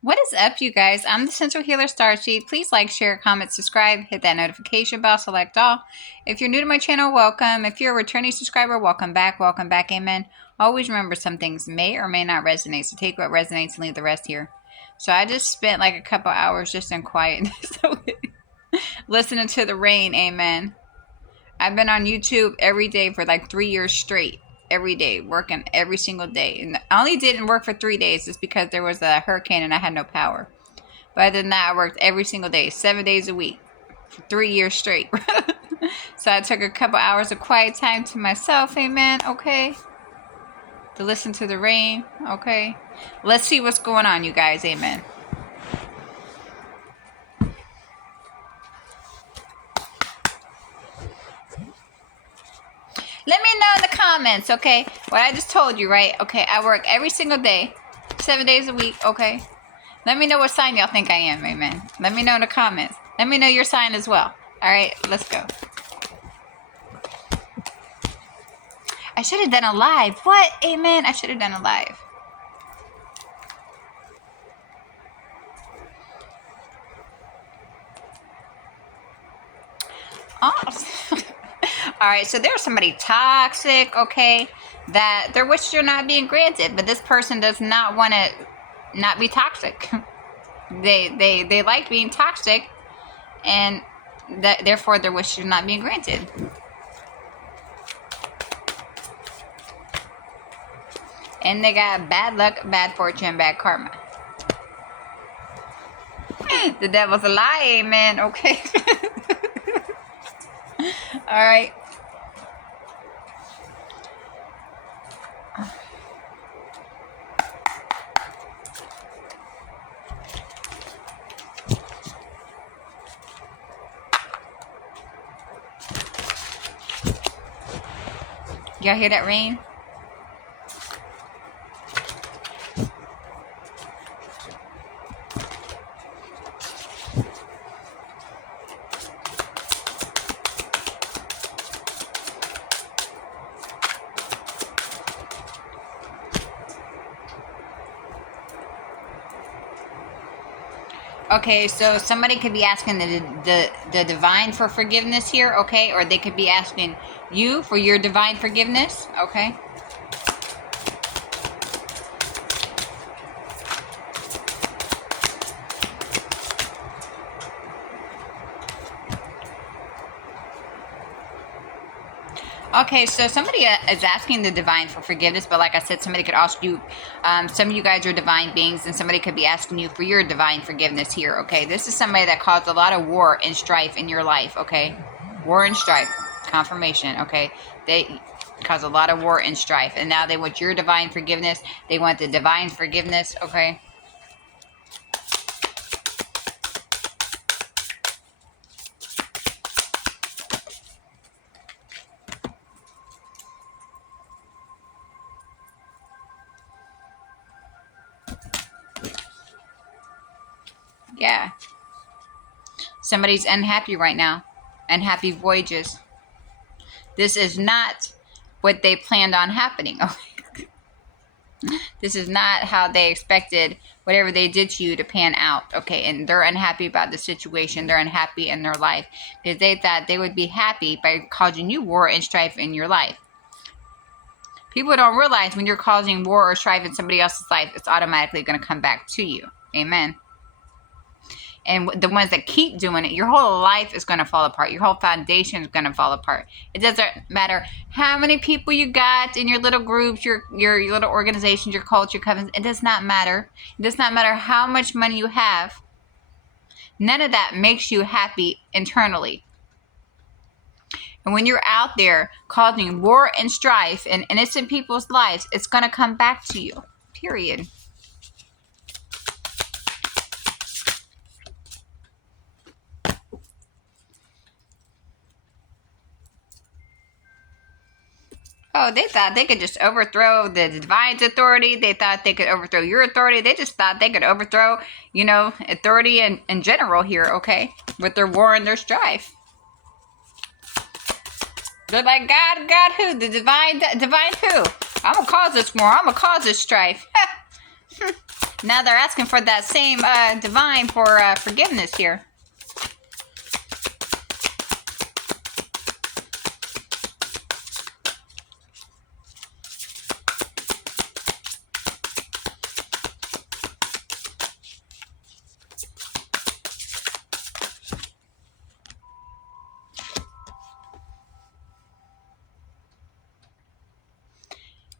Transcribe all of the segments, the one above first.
What is up, you guys? I'm the Central Healer Starseed. Please like, share, comment, subscribe, hit that notification bell, select all. If you're new to my channel, welcome. If you're a returning subscriber, welcome back, amen. Always remember, some things may or may not resonate, so take what resonates and leave the rest here. So I just spent like a couple hours just in quietness listening to the rain, amen. I've been on YouTube every day for like 3 years straight. Every day, working every single day. And I only didn't work for 3 days just because there was a hurricane and I had no power. But other than that, I worked every single day, 7 days a week, for 3 years straight. So I took a couple hours of quiet time to myself, amen, okay? To listen to the rain, okay? Let's see what's going on, you guys, amen. Let me know in the comments, okay? What I just told you, right? Okay, I work every single day, 7 days a week, okay? Let me know what sign y'all think I am, amen. Let me know in the comments. Let me know your sign as well. All right, let's go. I should have done a live. What? Amen. I should have done a live. Awesome. All right, so there's somebody toxic, okay, that their wishes are not being granted, but this person does not want to not be toxic. They like being toxic, and that therefore their wishes are not being granted. And they got bad luck, bad fortune, bad karma. The devil's a lie, amen. Okay. All right. Y'all hear that rain? Okay, so somebody could be asking the divine for forgiveness here, okay? Or they could be asking you for your divine forgiveness, okay? Okay, so somebody is asking the divine for forgiveness, but like I said, somebody could ask you, some of you guys are divine beings, and somebody could be asking you for your divine forgiveness here, okay? This is somebody that caused a lot of war and strife in your life, okay? War and strife, confirmation, okay? They caused a lot of war and strife, and now they want your divine forgiveness. They want the divine forgiveness, okay? Yeah. Somebody's unhappy right now. Unhappy voyages. This is not what they planned on happening. This is not how they expected whatever they did to you to pan out. Okay, and they're unhappy about the situation. They're unhappy in their life because they thought they would be happy by causing you war and strife in your life. People don't realize when you're causing war or strife in somebody else's life, it's automatically going to come back to you. Amen. And the ones that keep doing it, your whole life is going to fall apart. Your whole foundation is going to fall apart. It doesn't matter how many people you got in your little groups, your little organizations, your culture, your covens. It does not matter. It does not matter how much money you have. None of that makes you happy internally. And when you're out there causing war and strife in innocent people's lives, it's going to come back to you. Period. Oh, they thought they could just overthrow the divine's authority. They thought they could overthrow your authority. They just thought they could overthrow, authority in general here, okay? With their war and their strife. They're like, God who? The divine who? I'm going to cause this war. I'm going to cause this strife. Now they're asking for that same divine for forgiveness here.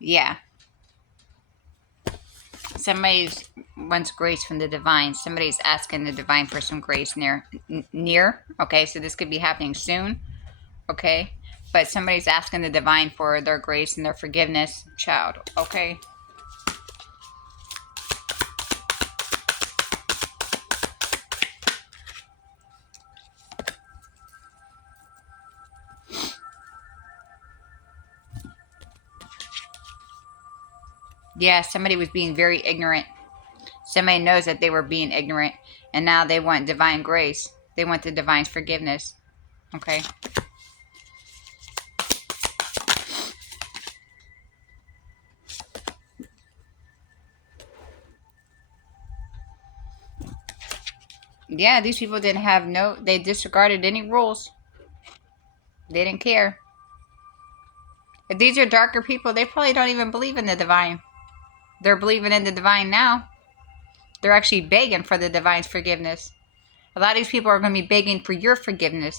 Yeah. Somebody wants grace from the divine. Somebody's asking the divine for some grace near. Okay, so this could be happening soon. Okay, but somebody's asking the divine for their grace and their forgiveness. Child. Okay. Yeah, somebody was being very ignorant. Somebody knows that they were being ignorant, and now they want divine grace. They want the divine's forgiveness. Okay. Yeah, these people didn't have they disregarded any rules. They didn't care. If these are darker people, they probably don't even believe in the divine. They're believing in the divine now. They're actually begging for the divine's forgiveness. A lot of these people are going to be begging for your forgiveness.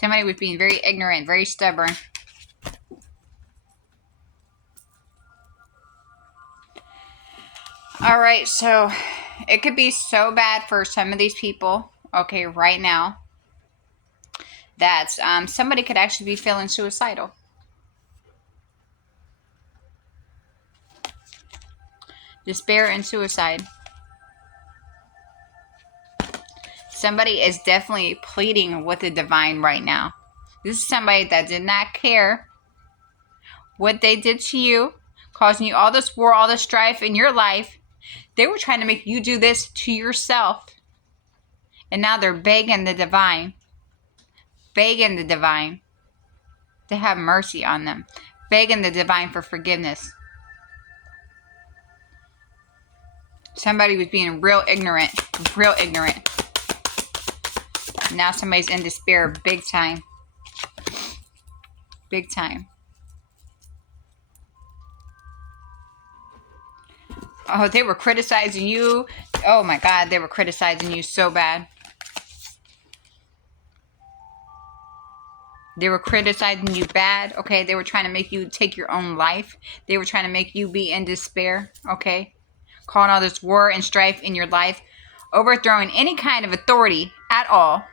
Somebody was being very ignorant, very stubborn. All right, so it could be so bad for some of these people, okay, right now, that somebody could actually be feeling suicidal. Despair and suicide. Somebody is definitely pleading with the divine right now. This is somebody that did not care what they did to you, causing you all this war, all this strife in your life. They were trying to make you do this to yourself. And now they're begging the divine to have mercy on them, begging the divine for forgiveness. Somebody was being real ignorant. Now somebody's in despair big time. Big time. Oh, they were criticizing you. Oh my God, they were criticizing you so bad. They were criticizing you bad, okay? They were trying to make you take your own life. They were trying to make you be in despair, okay? Calling all this war and strife in your life. Overthrowing any kind of authority at all.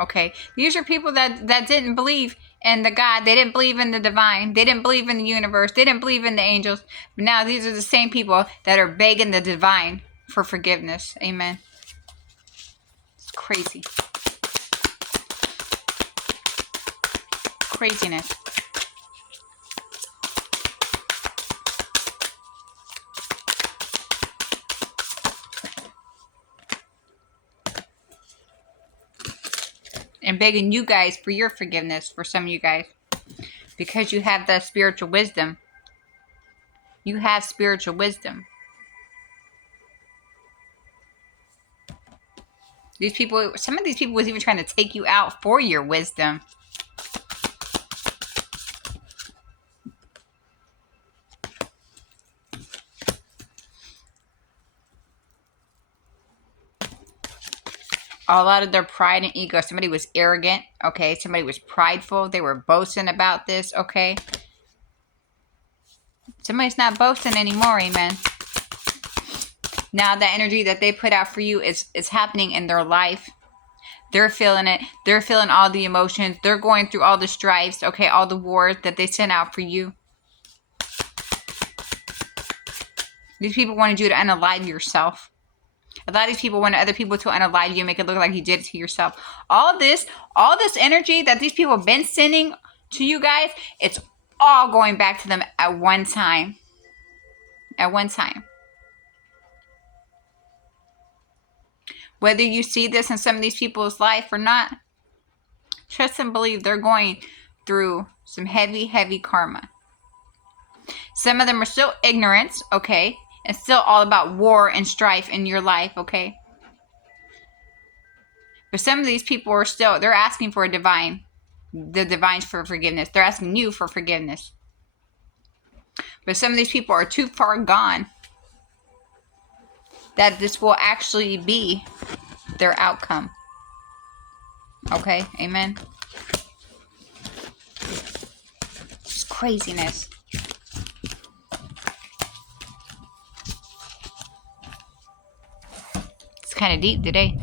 Okay? These are people that didn't believe in the God. They didn't believe in the divine. They didn't believe in the universe. They didn't believe in the angels. But now these are the same people that are begging the divine for forgiveness. Amen. It's crazy. Craziness. And begging you guys for your forgiveness, for some of you guys, because you have that spiritual wisdom. You have spiritual wisdom. These people, some of these people was even trying to take you out for your wisdom. All out of their pride and ego. Somebody was arrogant, okay? Somebody was prideful. They were boasting about this, okay? Somebody's not boasting anymore, amen. Now the energy that they put out for you is happening in their life. They're feeling it. They're feeling all the emotions. They're going through all the strifes, okay? All the wars that they sent out for you. These people wanted you to unalive yourself. A lot of these people want other people to unalive you and make it look like you did it to yourself. All this energy that these people have been sending to you guys, it's all going back to them at one time. At one time. Whether you see this in some of these people's life or not, trust and believe they're going through some heavy, heavy karma. Some of them are still ignorant, okay? It's still all about war and strife in your life, okay? But some of these people are still, they're asking for the divines for forgiveness. They're asking you for forgiveness. But some of these people are too far gone that this will actually be their outcome. Okay, amen. It's craziness. It's kind of deep today.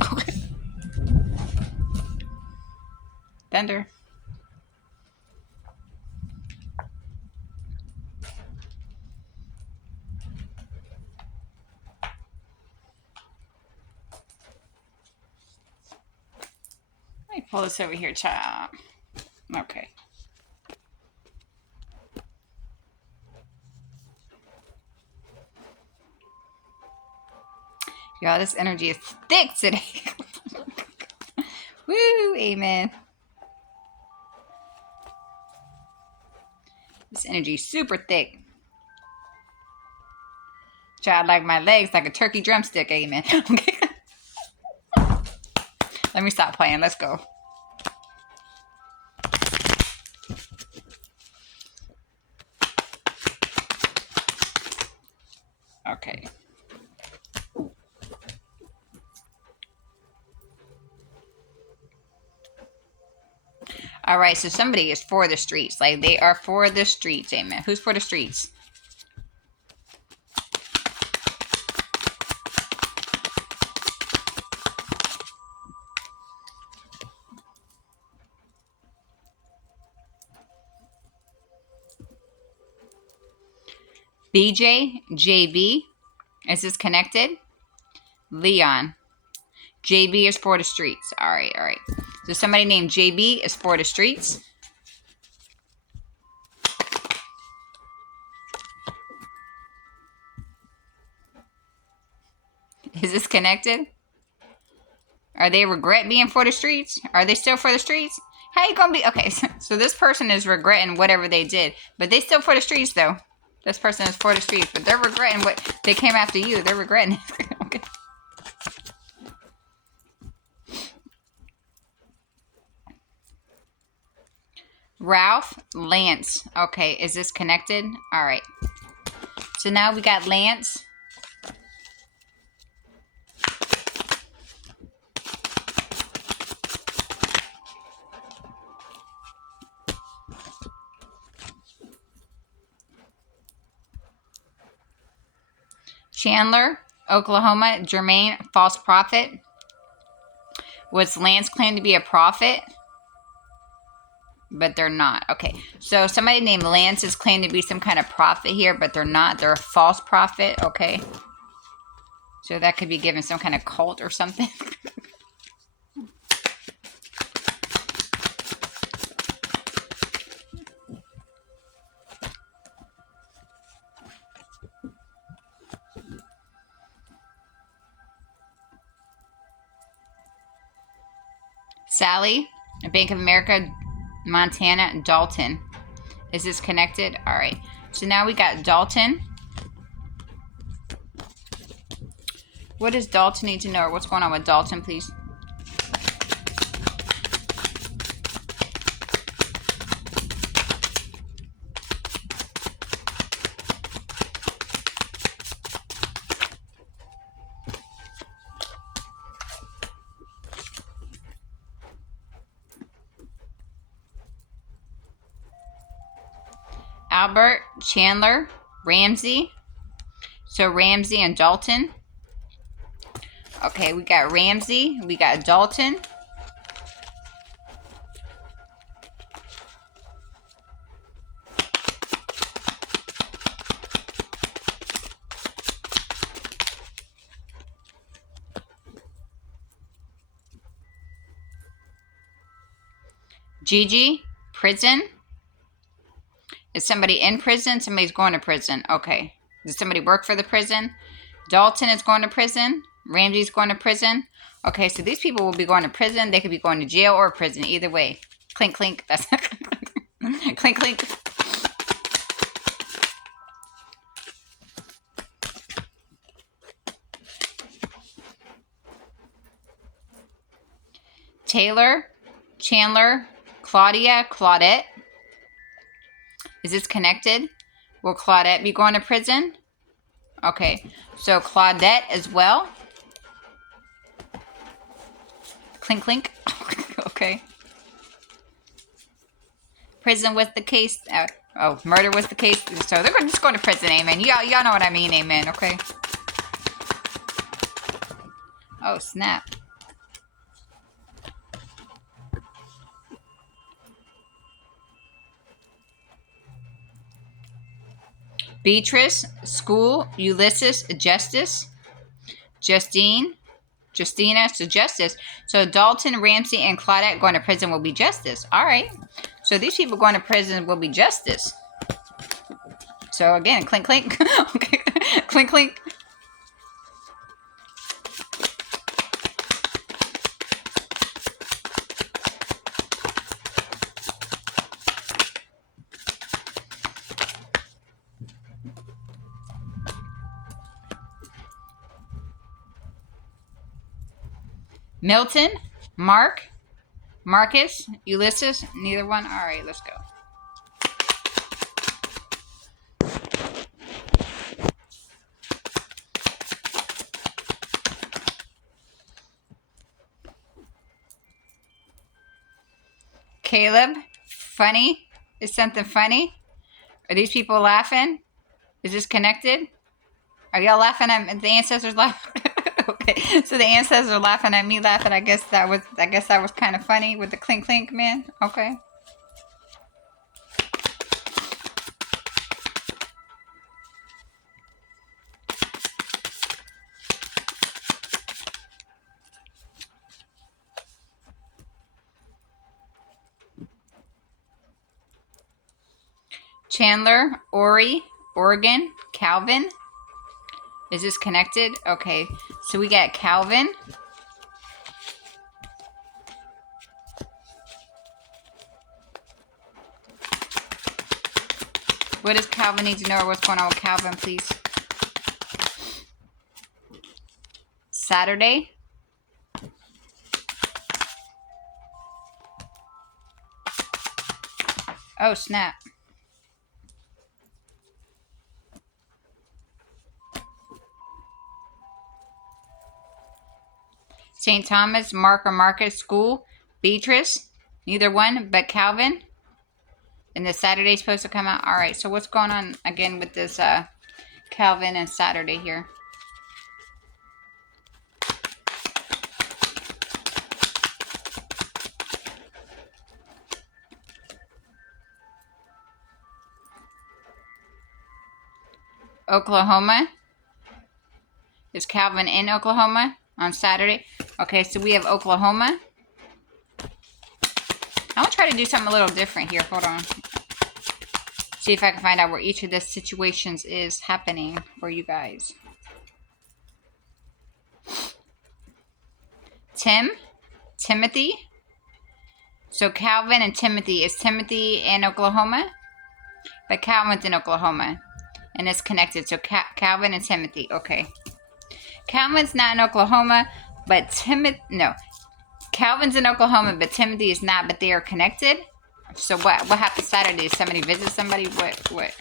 Thunder. Let me pull this over here, child. Okay. Y'all, this energy is thick today. Woo, amen. This energy is super thick. Child, like my legs, like a turkey drumstick, amen. Okay. Let me stop playing. Let's go. Okay. All right, so somebody is for the streets. Like, they are for the streets, amen. Who's for the streets? BJ, JB, is this connected? Leon, JB is for the streets. All right, all right. So somebody named JB is for the streets. Is this connected? Are they regret being for the streets? Are they still for the streets? How you gonna be? Okay, so this person is regretting whatever they did, but they still for the streets though. This person is for the streets, but they're regretting what they came after you. They're regretting it. Okay. Ralph, Lance. Okay, is this connected? All right. So now we got Lance. Chandler, Oklahoma, Jermaine, false prophet. Was Lance claimed to be a prophet? But they're not. Okay, so somebody named Lance is claimed to be some kind of prophet here, but they're not. They're a false prophet, okay? So that could be given some kind of cult or something. Sally, Bank of America, Montana, Dalton. Is this connected? All right. So now we got Dalton. What does Dalton need to know? Or what's going on with Dalton, please? Albert, Chandler, Ramsey. So Ramsey and Dalton. Okay, we got Ramsey. We got Dalton. Gigi, prison. Is somebody in prison? Somebody's going to prison. Okay. Does somebody work for the prison? Dalton is going to prison. Ramsey's going to prison. Okay, so these people will be going to prison. They could be going to jail or prison. Either way. Clink, clink. That's clink, clink. Taylor, Chandler, Claudia, Claudette. Is this connected? Will Claudette be going to prison? Okay, so Claudette as well. Clink, clink. Okay. Prison was the case. Murder was the case. So they're just going to prison, amen. Y'all know what I mean, amen, okay. Oh, snap. Beatrice, School, Ulysses, Justice, Justine, Justina, so Justice. So Dalton, Ramsey, and Claudette going to prison will be Justice. All right. So these people going to prison will be Justice. So again, clink, clink. Okay. Clink, clink. Milton, Mark, Marcus, Ulysses, neither one. All right, let's go. Caleb, funny. Is something funny? Are these people laughing? Is this connected? Are y'all laughing at the ancestors laughing? Okay, so the ancestors are laughing at me laughing. I guess that was kind of funny with the clink clink, man. Okay. Chandler, Ori, Oregon, Calvin. Is this connected? Okay, so we got Calvin. What does Calvin need to know, or what's going on with Calvin, please? Saturday. Oh, snap. St. Thomas, Mark or Marcus, School, Beatrice. Neither one, but Calvin. And the Saturday's supposed to come out. All right, so what's going on again with this Calvin and Saturday here? Oklahoma. Is Calvin in Oklahoma on Saturday? Okay, so we have Oklahoma. I'm going to try to do something a little different here. Hold on. See if I can find out where each of the situations is happening for you guys. Timothy. So Calvin and Timothy. Is Timothy in Oklahoma? But Calvin's in Oklahoma. And it's connected. So Calvin and Timothy. Okay. Calvin's not in Oklahoma, but Calvin's in Oklahoma, but Timothy is not, but they are connected. So what happened Saturday? Did somebody visit somebody? What?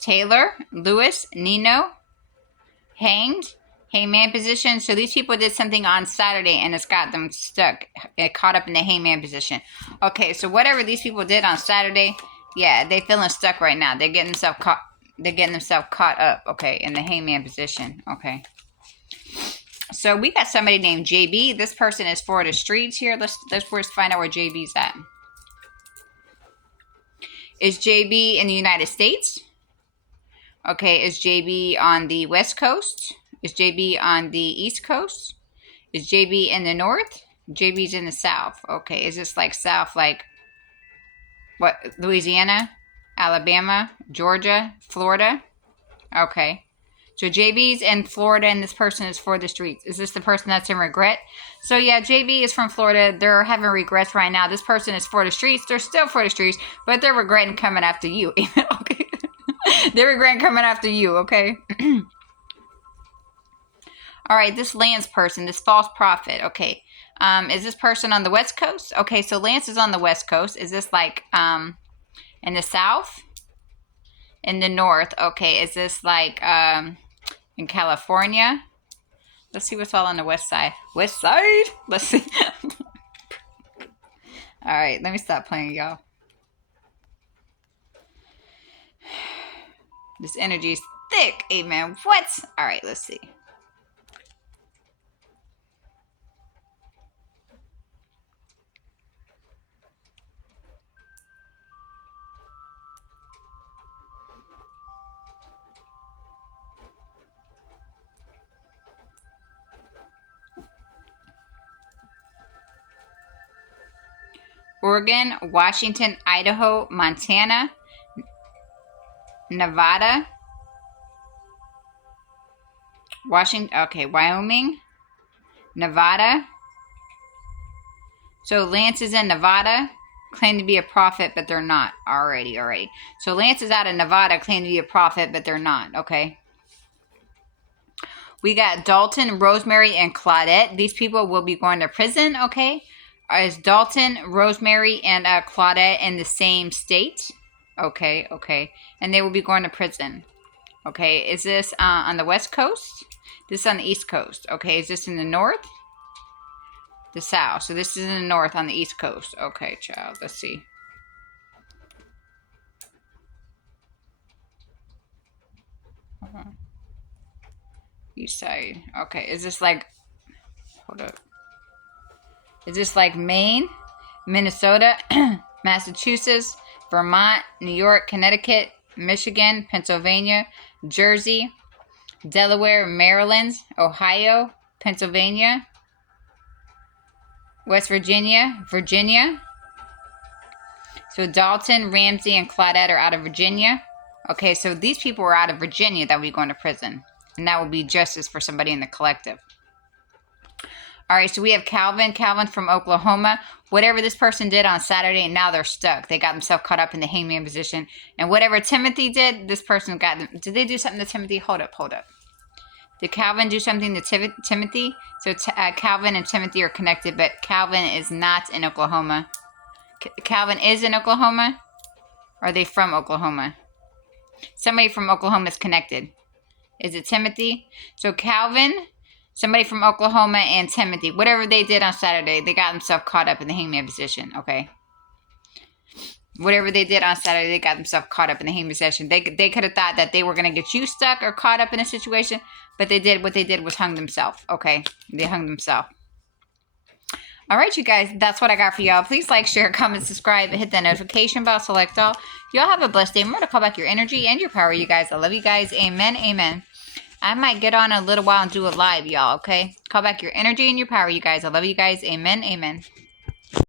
Taylor, Lewis, Nino, hanged, hangman position. So these people did something on Saturday and it's got them stuck, caught up in the hangman position. Okay, so whatever these people did on Saturday, yeah, they feeling stuck right now. They're getting themselves caught. They're getting themselves caught up. Okay, in the hangman position. Okay. So we got somebody named JB. This person is for the streets here. Let's first find out where JB's at. Is JB in the United States? Okay, is JB on the West Coast? Is JB on the East Coast? Is JB in the North? JB's in the South. Okay, is this like South, like what? Louisiana, Alabama, Georgia, Florida? Okay. So JB's in Florida and this person is for the streets. Is this the person that's in regret? So yeah, JB is from Florida. They're having regrets right now. This person is for the streets. They're still for the streets, but they're regretting coming after you. Okay. They're regretting coming after you, okay? All right, this Lance person, this false prophet, okay. Is this person on the West Coast? Okay, so Lance is on the West Coast. Is this like in the South? In the North, okay. Is this like in California? Let's see what's all on the West Side. West Side? Let's see. All right, let me stop playing, y'all. This energy is thick, amen. What? All right, let's see. Oregon, Washington, Idaho, Montana, Nevada, Washington, okay, Wyoming, Nevada. So Lance is in Nevada, claim to be a prophet, but they're not. Alrighty. So Lance is out of Nevada, claim to be a prophet, but they're not, okay. We got Dalton, Rosemary, and Claudette. These people will be going to prison, okay. Is Dalton, Rosemary, and Claudette in the same state? Okay. And they will be going to prison. Okay, is this on the West Coast? This is on the East Coast. Okay, is this in the North? The South. So this is in the North on the East Coast. Okay, child. Let's see. East side. Okay, is this like... Hold up. Is this like Maine, Minnesota, Massachusetts, Vermont, New York, Connecticut, Michigan, Pennsylvania, Jersey, Delaware, Maryland, Ohio, Pennsylvania, West Virginia, Virginia? So Dalton, Ramsey, and Claudette are out of Virginia. Okay, so these people are out of Virginia that will be going to prison. And that will be justice for somebody in the collective. All right, so we have Calvin. Calvin from Oklahoma. Whatever this person did on Saturday, now they're stuck. They got themselves caught up in the hangman position. And whatever Timothy did, this person got them. Did they do something to Timothy? Hold up. Did Calvin do something to Timothy? So Calvin and Timothy are connected, but Calvin is not in Oklahoma. Calvin is in Oklahoma? Or are they from Oklahoma? Somebody from Oklahoma is connected. Is it Timothy? So Calvin, somebody from Oklahoma, and Timothy. Whatever they did on Saturday, they got themselves caught up in the hangman position, okay? Whatever they did on Saturday, they got themselves caught up in the hangman position. They could have thought that they were going to get you stuck or caught up in a situation, but what they did was hung themselves, okay? They hung themselves. All right, you guys, that's what I got for y'all. Please like, share, comment, subscribe, and hit that notification bell, select all. Y'all have a blessed day. Remember to call back your energy and your power, you guys. I love you guys. Amen. I might get on in a little while and do a live, y'all, okay? Call back your energy and your power, you guys. I love you guys. Amen.